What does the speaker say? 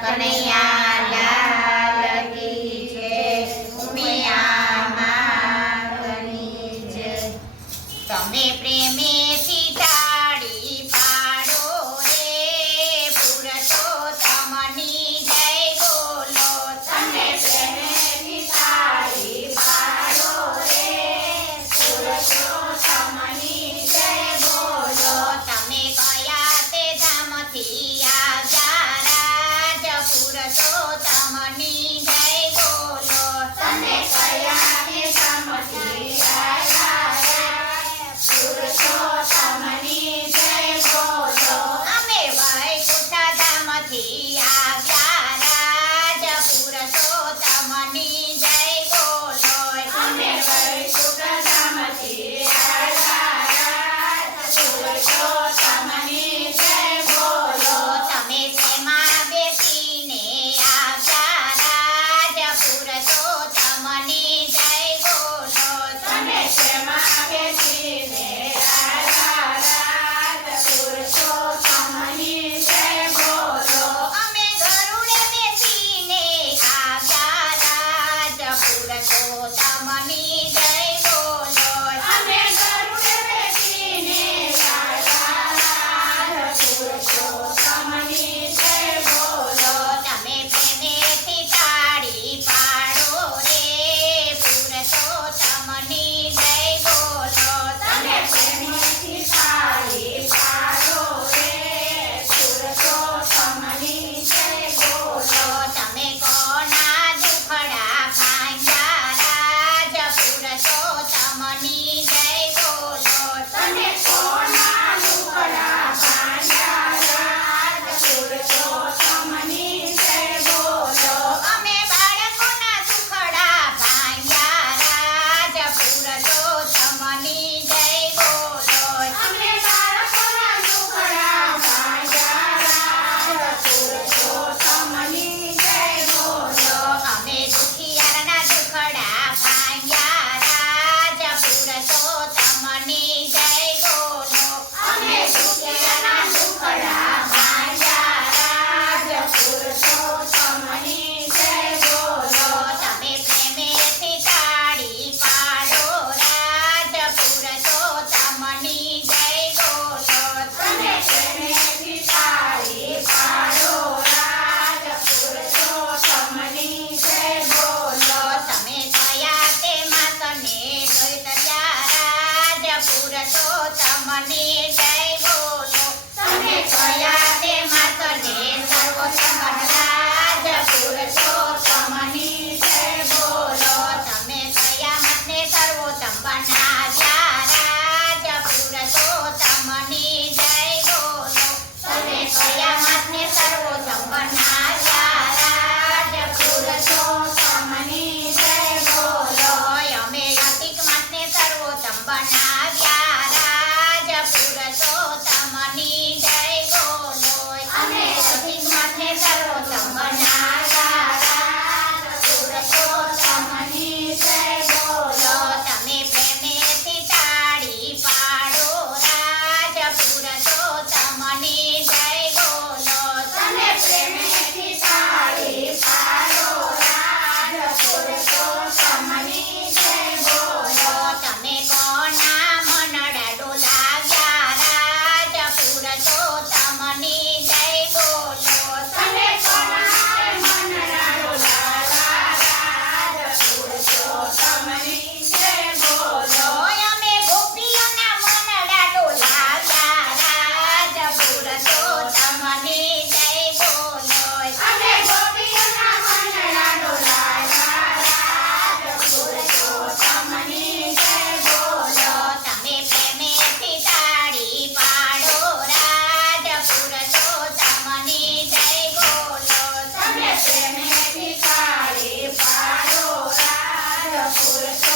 કનૈયા લાલ કી જય, ઉમિયા માતની જય. તમે પ્રેમેથી તાળી પાડો રે, પુરુષોત્તમની જય બોલો. તમે પ્રેમેથી તાળી પાડો રે, પુરુષોત્તમની જય બોલો. તમે કયા તે ધામથી આવ્યા રાજ, પુરુષોત્તમની જય બોલો. તમે કયા તે ધામથી આવ્યા રાજ, પુરુષોત્તમની જય બોલો. અમે વૈકુંઠ ધામથી આવ્યા રાજ, પુરુષોત્તમની જય બોલો. અમે વૈકુંઠ ધામથી આવ્યા રાજ, પુરુષોત્તમની જય બોલો. તમે શેમાં બેસીને આવ્યા રાજ, પુરુષોત્તમની જય બોલો. તમે શેમાં બેસીને આવ્યા રાજ, પુરુષોત્તમની જય બોલો. અમે ગરુડે બેસીને આવ્યા રાજ, પુરુષોત્તમની જય બોલો. અમે ગરુડે બેસીને આવ્યા રાજ, પુરુષોત્તમની જય બોલો. તમે પ્રેમેથી તાળી પાડો રે, પુરુષોત્તમની જય બોલો. તમે પ્રેમેથી તાળી પાડો રે, પુરુષોત્તમની જય બોલો. તમે કોના દુખડા ભાંગ્યા રાજ, પુરુષોત્તમની જય બોલો. તમે કોના દુખડા ભાંગ્યા રાજ, પુરુષોત્તમની જય બોલો. અમે બાળકોના દુખડા ભાંગ્યા રાજ, પુરુષોત્તમની જય બોલો. અમે બાળકોના દુખડા ભાંગ્યા રાજ, પુરુષોત્તમની જય બોલો. અમે દુખિયારના દુખડા ભાંગ્યા રાજ, પુરુષોત્તમની જય બોલો. અમે દુખિયારના દુખડા ભાંગ્યા રાજ, પુરુષોત્તમની જય બોલો. તમે પ્રેમેથી તાળી પાડો રાજ, પુરુષોત્તમની જય બોલો. તમે પ્રેમેથી તાળી પાડો રાજ, પુરુષોત્તમની જય બોલો. તમે કયા તે માતને દોતર્યા રાજ, પુરુષોત્તમની જય બોલો. તમે કયા તે માતને સર્વોત્તમ રાજ, પુરુષોત્તમની જય બોલો. તમે કયા માતને સર્વોત્તમ બનાવ્યા રાજ, પુરુષોત્તમની જય બોલો. તમે કયા માતને સર્વોત્તમ બનાવ્યા રાજ, પુરુષોત્તમની જય બોલો. અમે લૌકિક માતને સર્વોત્તમ બનાવ્યા રાજ, પુરુષોત્તમની જય બોલો. અમે લૌકિક માતને સર્વોત્તમ બનાવ્યા રાજ, પુરુષોત્તમની જય બોલો. તમે પ્રેમેથી તાળી પાડો રાજ, પુરુષોત્તમની જય બોલો. તમે પ્રેમેથી તાળી પાડો રાજ, પુરુષોત્તમની જય બોલો. તમે કોના મનડા ડોલાવ્યા રાજ, પુરુષોત્તમની જય બોલો. તમે કોના મનડા ડોલાવ્યા રાજ, પુરુષોત્તમની જય બોલો. અમે ગોપીઓના મનડા ડોલાવ્યા રાજ, પુરુષોત્તમની જય બોલો. અમે ગોપીઓના મનડા ડોલાવ્યા રાજ, પુરુષોત્તમની જય બોલો. તમે પ્રેમેથી તાળી પાડો રાજ, પુરુષોત્તમની જય બોલો. તમે પ્રેમેથી તાળી પાડો રાજ, પુરુષોત્તમની